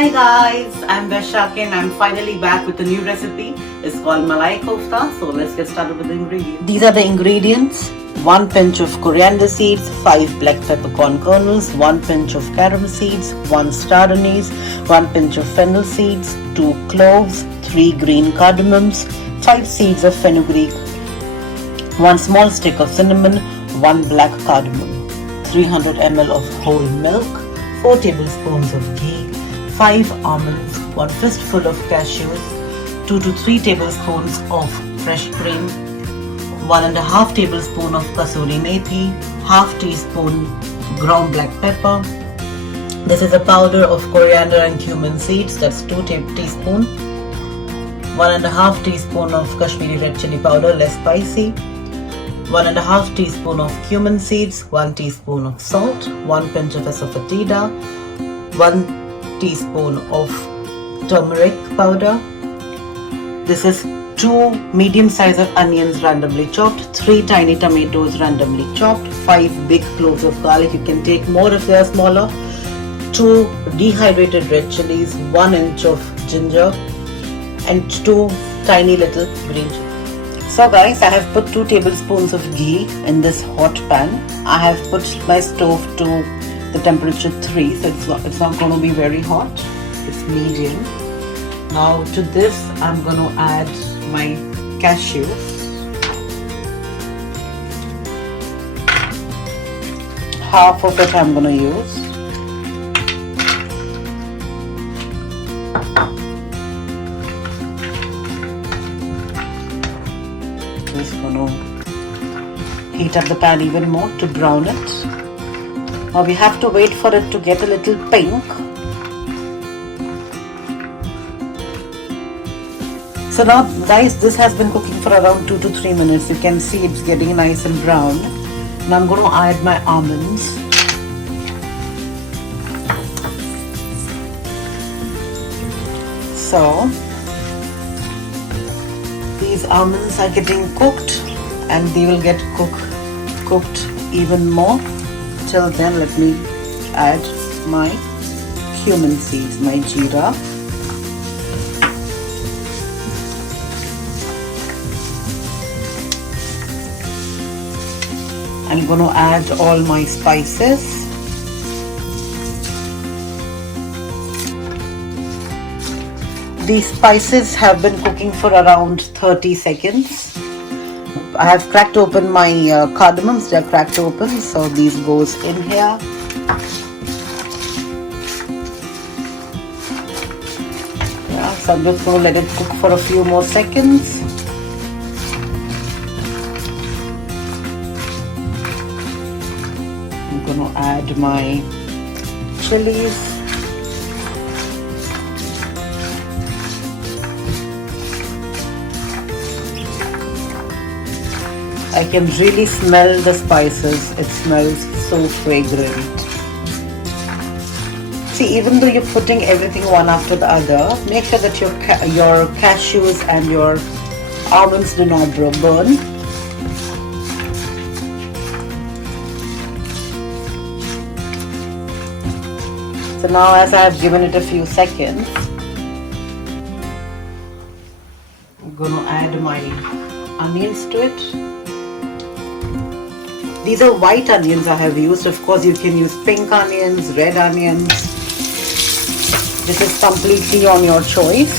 Hi guys, I'm Vaishaki and I'm finally back with a new recipe. It's called Malai Kofta. So let's get started with the ingredients. These are the ingredients. 1 pinch of coriander seeds, 5 black peppercorn kernels, 1 pinch of carom seeds, 1 star anise, 1 pinch of fennel seeds, 2 cloves, 3 green cardamoms, 5 seeds of fenugreek, 1 small stick of cinnamon, 1 black cardamom, 300 ml of whole milk, 4 tablespoons of ghee, 5 almonds, 1 fistful of cashews, 2 to 3 tablespoons of fresh cream, 1.5 tablespoon of kasoori methi, half teaspoon ground black pepper. This is a powder of coriander and cumin seeds, that's 2 teaspoon. 1.5 teaspoon of Kashmiri red chili powder, less spicy. 1.5 teaspoon of cumin seeds, 1 teaspoon of salt, 1 pinch of asafoetida, 1 teaspoon of turmeric powder. This is 2 medium size of onions randomly chopped, 3 tiny tomatoes randomly chopped, 5 big cloves of garlic, you can take more if they are smaller, 2 dehydrated red chilies, 1 inch of ginger and 2 tiny little green chilies. So guys, I have put 2 tablespoons of ghee in this hot pan. I have put my stove to the temperature 3, so it's not going to be very hot, it's medium. Now to this I'm going to add my cashews. Half of it I'm going to use. Just going to heat up the pan even more to brown it. Now we have to wait for it to get a little pink. So now guys, this has been cooking for around 2 to 3 minutes. You can see it's getting nice and brown. Now I'm going to add my almonds. So these almonds are getting cooked and they will get cooked even more. Till then, let me add my cumin seeds, my jeera. I'm going to add all my spices. These spices have been cooking for around 30 seconds. I have cracked open my cardamoms, they are cracked open, so these goes in here. Yeah, so I'm just going to let it cook for a few more seconds. I'm going to add my chilies. I can really smell the spices. It smells so fragrant. See, even though you're putting everything one after the other, make sure that your cashews and your almonds do not burn. So now, as I have given it a few seconds, I'm going to add my onions to it. These are white onions I have used. Of course, you can use pink onions, red onions. This is completely on your choice.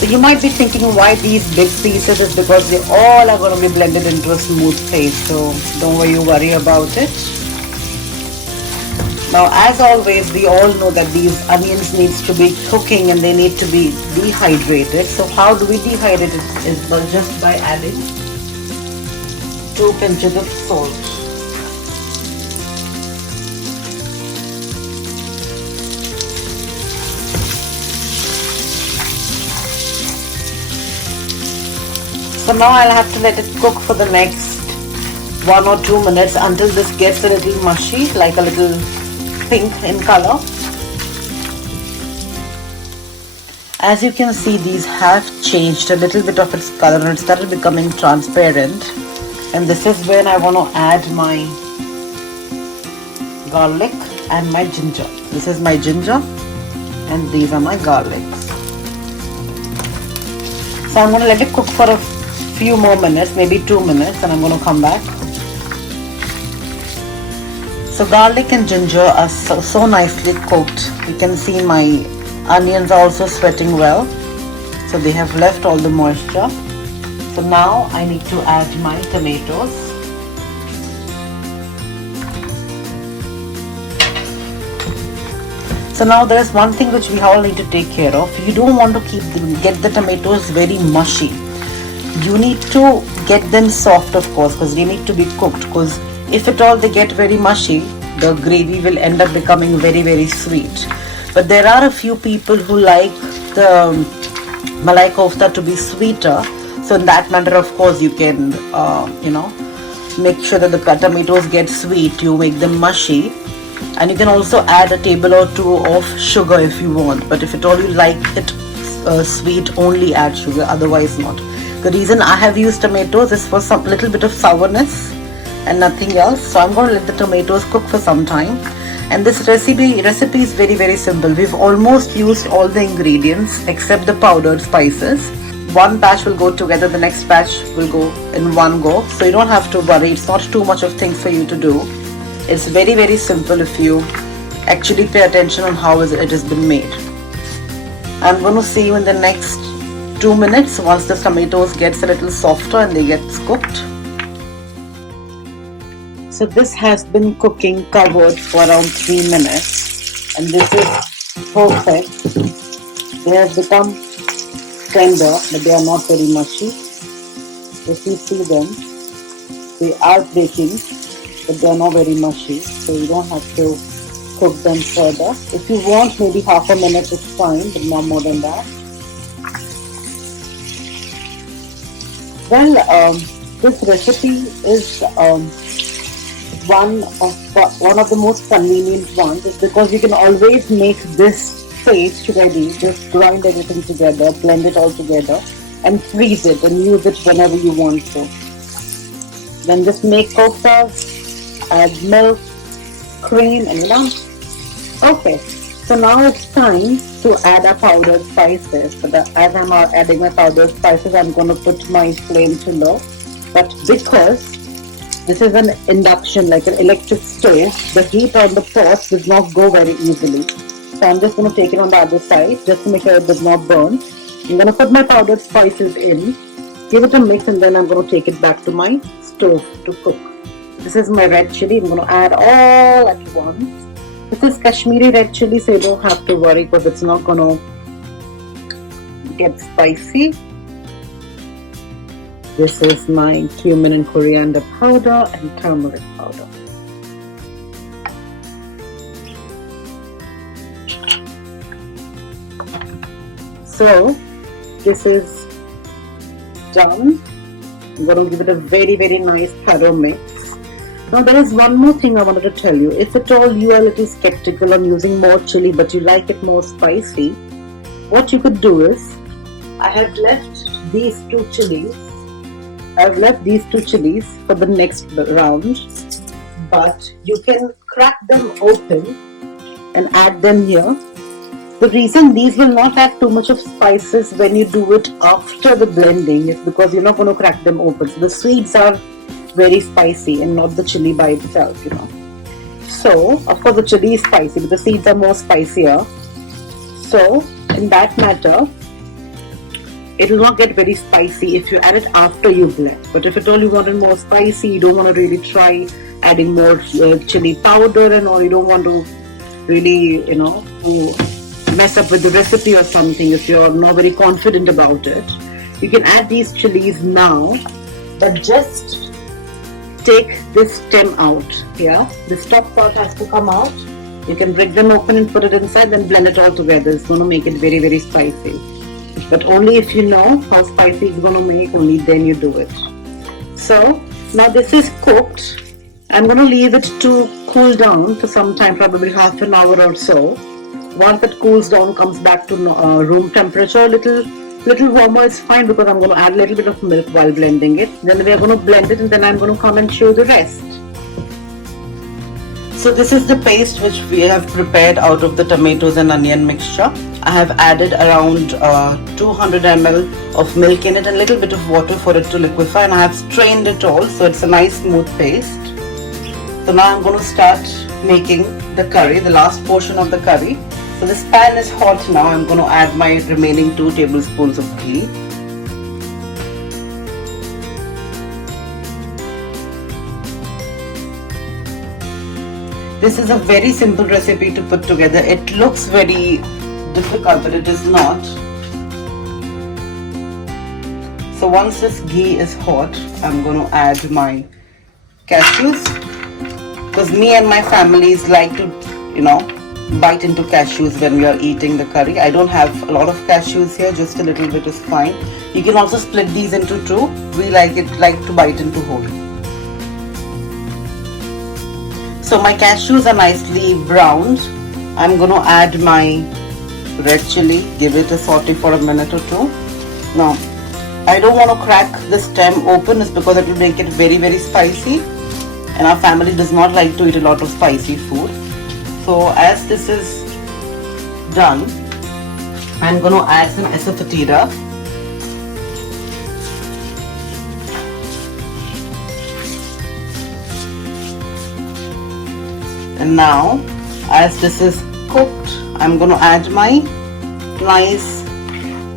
So you might be thinking why these big pieces, is because they all are going to be blended into a smooth paste. So don't worry about it. Now, as always, we all know that these onions needs to be cooking and they need to be dehydrated. So how do we dehydrate it? Is just by adding 2 pinches of salt. So now I'll have to let it cook for the next 1 or 2 minutes until this gets a little mushy, like a little pink in color. As you can see, these have changed a little bit of its color and it started becoming transparent. And this is when I want to add my garlic and my ginger. This is my ginger. and these are my garlics. So I'm going to let it cook for a few more minutes, maybe 2 minutes, and I'm going to come back. So garlic and ginger are so nicely cooked. You can see my onions are also sweating well. So they have left all the moisture. So now I need to add my tomatoes. So now there is one thing which we all need to take care of. You don't want to get the tomatoes very mushy. You need to get them soft, of course, because they need to be cooked. Because if at all they get very mushy, the gravy will end up becoming very, very sweet. But there are a few people who like the Malai Kofta to be sweeter. So in that manner, of course, you can, make sure that the tomatoes get sweet. You make them mushy. And you can also add a table or two of sugar if you want. But if at all you like it sweet, only add sugar, otherwise not. The reason I have used tomatoes is for some little bit of sourness and nothing else. So I'm going to let the tomatoes cook for some time. And this recipe is very, very simple. We've almost used all the ingredients except the powdered spices. One batch will go together, the next batch will go in one go. So you don't have to worry. It's not too much of things for you to do. It's very, very simple if you actually pay attention on how it has been made. I'm going to see you in the next 2 minutes once the tomatoes gets a little softer and they get cooked. So this has been cooking covered for around 3 minutes and this is perfect. They have become tender but they are not very mushy. If you see them, they are baking but they are not very mushy, so you don't have to cook them further. If you want, maybe half a minute is fine, but not more than that. Well, this recipe is one of the most convenient ones. It's because you can always make this paste ready. Just grind everything together, blend it all together, and freeze it and use it whenever you want to. Then just make koftas. Add milk, cream, and okay, so now it's time to add our powdered spices. But as I'm adding my powdered spices, I'm going to put my flame to low. But because this is an induction, like an electric stove, the heat on the pot does not go very easily. So I'm just going to take it on the other side just to make sure it does not burn. I'm going to put my powdered spices in, give it a mix, and then I'm going to take it back to my stove to cook. This is my red chili. I'm going to add all at once. This is Kashmiri red chili, so you don't have to worry because it's not going to get spicy. This is my cumin and coriander powder and turmeric powder. So this is done. I'm going to give it a very, very nice thorough mix. Now there is one more thing I wanted to tell you. If at all you are a little skeptical on using more chili but you like it more spicy, what you could do is, I have left these two chilies for the next round, but you can crack them open and add them here. The reason these will not have too much of spices when you do it after the blending is because you're not going to crack them open. So the seeds are very spicy and not the chili by itself, So, of course the chili is spicy, but the seeds are more spicier. So, in that matter, it will not get very spicy if you add it after you blend. But if at all you want it more spicy, you don't want to really try adding more chili powder and all, you don't want to really, to mess up with the recipe or something if you're not very confident about it, you can add these chilies now, but just take this stem out. This top part has to come out. You can break them open and put it inside, then blend it all together. It's going to make it very, very spicy. But only if you know how spicy it's going to make, only then you do it. So now this is cooked. I'm going to leave it to cool down for some time, probably half an hour or so. Once it cools down, comes back to room temperature, little warmer is fine, because I'm going to add a little bit of milk while blending it. Then we are going to blend it and then I'm going to come and show the rest. So this is the paste which we have prepared out of the tomatoes and onion mixture. I have added around 200 ml of milk in it and a little bit of water for it to liquefy, and I have strained it all so it's a nice smooth paste. So now I'm going to start making the curry, the last portion of the curry. So this pan is hot now. I'm going to add my remaining 2 tablespoons of ghee. This is a very simple recipe to put together. It looks very difficult, but it is not. So once this ghee is hot, I'm going to add my cashews, because me and my families like to, bite into cashews when we are eating the curry. I don't have a lot of cashews here, just a little bit is fine. You can also split these into 2. We like to bite into whole. So my cashews are nicely browned. I'm going to add my red chilli, give it a saute for a minute or 2. Now, I don't want to crack the stem open, it's because it will make it very, very spicy. And our family does not like to eat a lot of spicy food. So as this is done, I'm going to add some asafoetida. And now, as this is cooked, I'm going to add my nice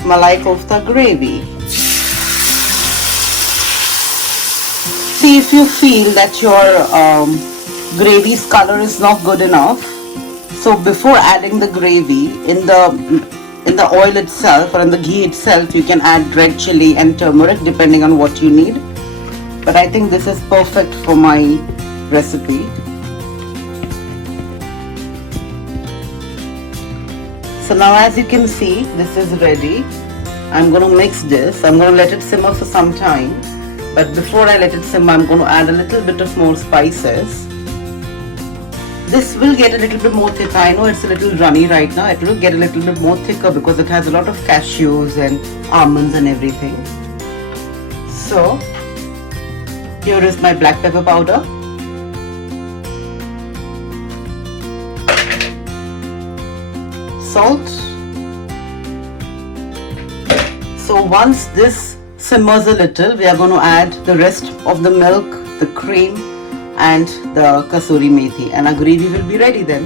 Malai Kofta gravy. See, if you feel that your gravy's color is not good enough, so before adding the gravy, in the oil itself or in the ghee itself, you can add red chili and turmeric depending on what you need. But I think this is perfect for my recipe. So now as you can see, this is ready. I'm going to mix this. I'm going to let it simmer for some time. But before I let it simmer, I'm going to add a little bit of more spices. This will get a little bit more thick. I know it's a little runny right now. It will get a little bit more thicker because it has a lot of cashews and almonds and everything. So here is my black pepper powder. Salt. So once this simmers a little, we are going to add the rest of the milk, the cream and the kasuri methi, and our gravy will be ready then.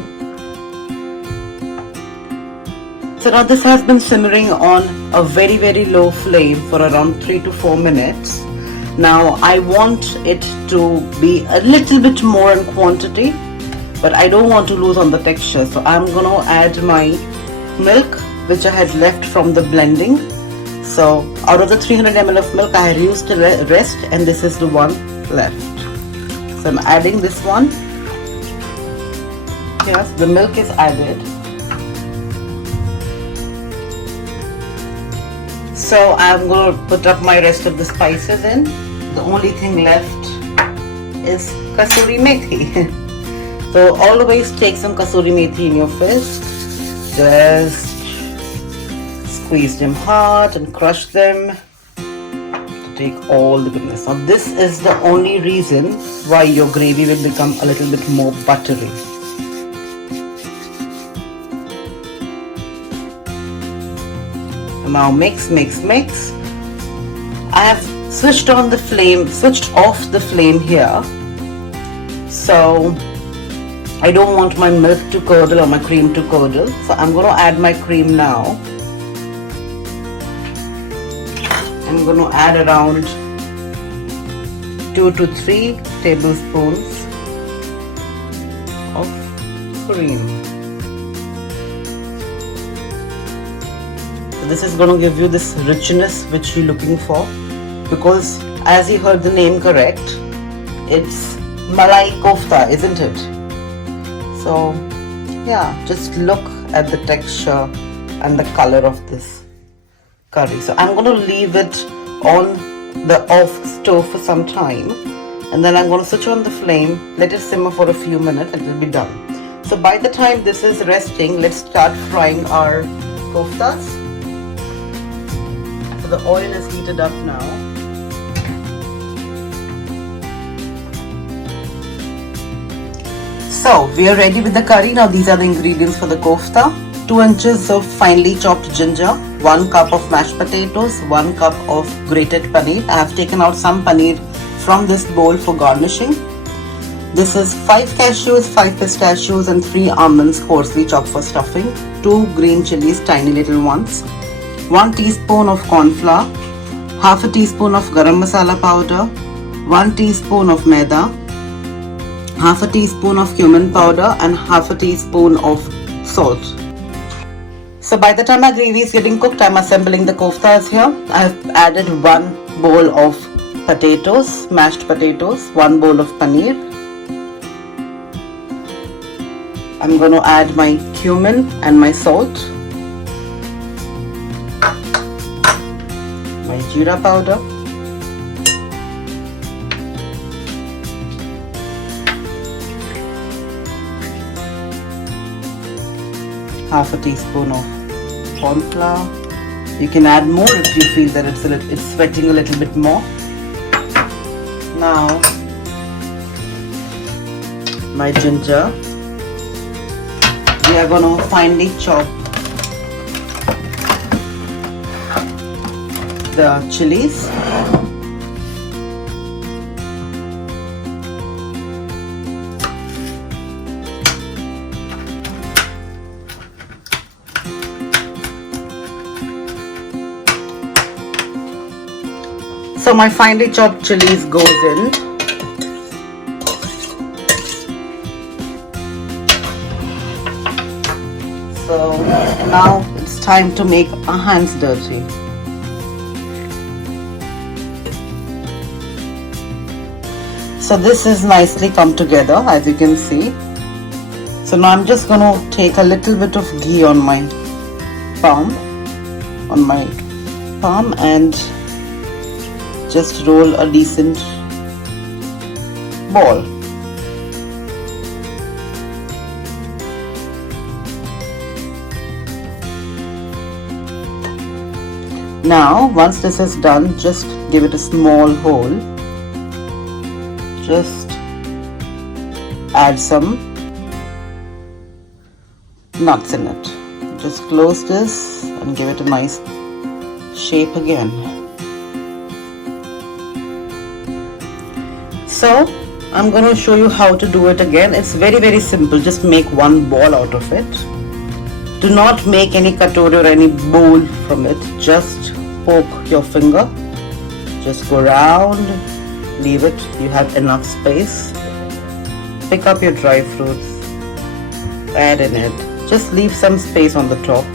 So now this has been simmering on a very, very low flame for around 3 to 4 minutes. Now I want it to be a little bit more in quantity, but I don't want to lose on the texture. So I'm going to add my milk which I had left from the blending. So out of the 300 ml of milk, I had used the rest and this is the one left. So I'm adding this one. Yes, the milk is added. So I'm going to put up my rest of the spices in. The only thing left is kasuri methi. So always take some kasuri methi in your fist. Just squeeze them hard and crush them to take all the goodness. Now this is the only reason why your gravy will become a little bit more buttery. And now mix, mix, mix. I have switched off the flame here. So I don't want my milk to curdle or my cream to curdle. So I'm going to add my cream now. I'm going to add around 2 to 3 tablespoons of cream. So this is going to give you this richness which you're looking for, because as you heard the name correct, it's Malai Kofta, isn't it? So yeah, just look at the texture and the color of this curry. So I'm going to leave it on the off stove for some time, and then I'm going to switch on the flame, let it simmer for a few minutes and it will be done. So by the time this is resting, let's start frying our koftas. So the oil is heated up now. So we are ready with the curry. Now these are the ingredients for the kofta. 2 inches of finely chopped ginger, 1 cup of mashed potatoes, 1 cup of grated paneer. I have taken out some paneer from this bowl for garnishing. This is 5 cashews, 5 pistachios and 3 almonds coarsely chopped for stuffing, 2 green chilies, tiny little ones, 1 teaspoon of corn flour, half a teaspoon of garam masala powder, 1 teaspoon of maida, half a teaspoon of cumin powder and half a teaspoon of salt. So by the time my gravy is getting cooked, I'm assembling the koftas here. I've added 1 bowl of potatoes, mashed potatoes, 1 bowl of paneer. I'm going to add my cumin and my salt, my jeera powder, half a teaspoon of corn flour. You can add more if you feel that it's sweating a little bit more. Now my ginger. We are going to finely chop the chilies. So my finely chopped chilies goes in. So now it's time to make our hands dirty. So this is nicely come together, as you can see. So now I'm just going to take a little bit of ghee on my palm, and just roll a decent ball. Now once this is done, just give it a small hole. Just add some nuts in it. Just close this and give it a nice shape again. So I'm going to show you how to do it again. It's very simple. Just make 1 ball out of it. Do not make any katori or any bowl from it. Just poke your finger. Just go around. Leave it. You have enough space. Pick up your dry fruits. Add in it. Just leave some space on the top.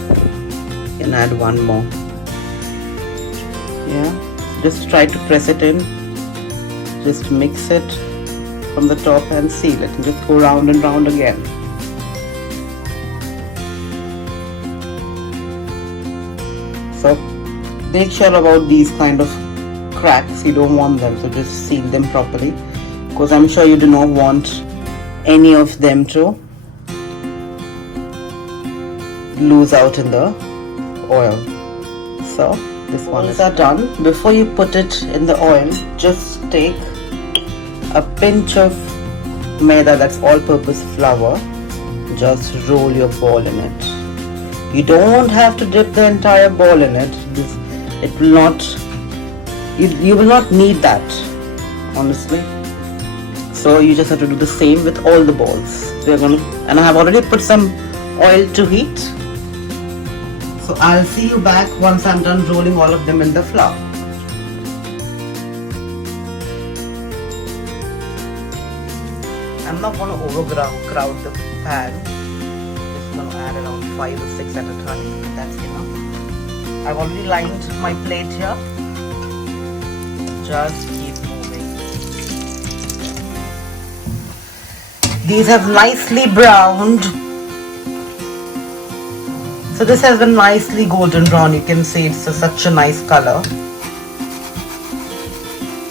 And add 1 more. Yeah. Just try to press it in. Just mix it from the top and seal it. And just go round and round again. So make sure about these kind of cracks. You don't want them, so just seal them properly, because I'm sure you do not want any of them to lose out in the oil. So this one is done. Before you put it in the oil, just take a pinch of maida, that's all-purpose flour. Just roll your ball in it. You don't have to dip the entire ball in it. It will not. You will not need that, honestly. So you just have to do the same with all the balls. And I have already put some oil to heat. So I'll see you back once I'm done rolling all of them in the flour. I'm not going to overcrowd the pan. Just going to add around 5 or 6 at a time. That's enough. I've already lined my plate here. Just keep moving. These have nicely browned. So this has been nicely golden brown. You can see it's such a nice color.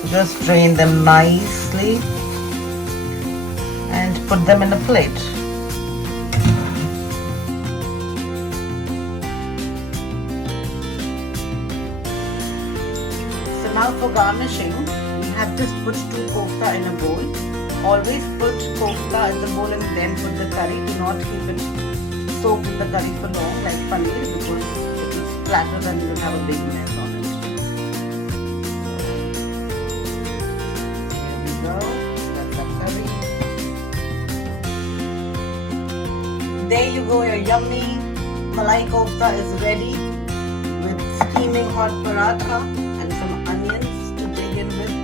Just drain them nicely and put them in a plate. So now for garnishing, we have just put 2 kofta in a bowl. Always put kofta in the bowl and then put the curry. Do not keep it soaked in the curry for long like paneer, because it will splatter and you will have a big mess on it. Here we go. That's the curry. There you go, your yummy Malai Kofta is ready with steaming hot paratha and some onions to begin with.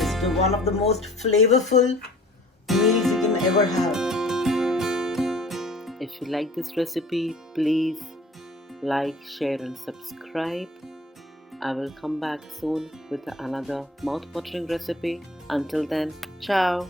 It's one of the most flavorful meals you can ever have. If you like this recipe, please like, share and subscribe. I will come back soon with another mouth-watering recipe. Until then, ciao!